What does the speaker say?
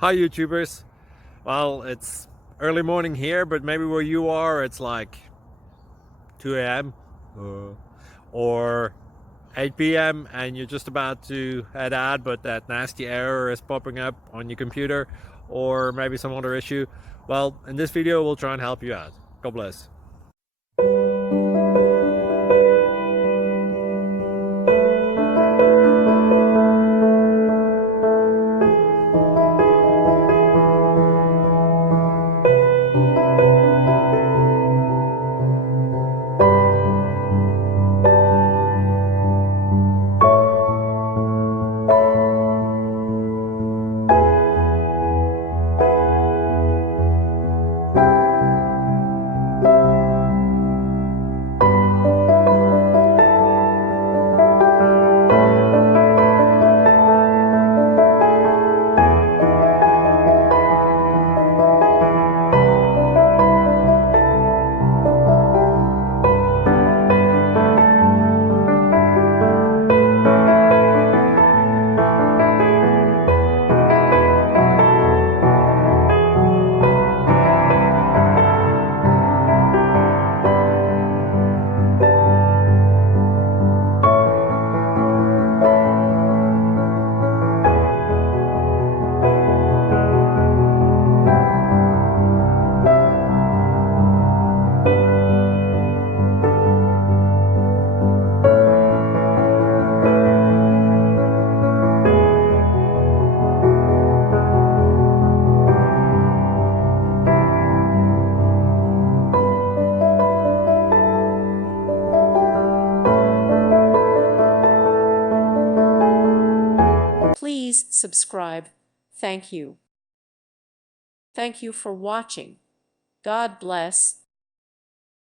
Hi YouTubers. Well, it's early morning here, but maybe where you are it's like 2 a.m. Or 8 p.m. and you're just about to head out, but that nasty error is popping up on your computer, or maybe some other issue. Well, in this video we'll try and help you out. God bless. Please subscribe. Thank you. Thank you for watching. God bless.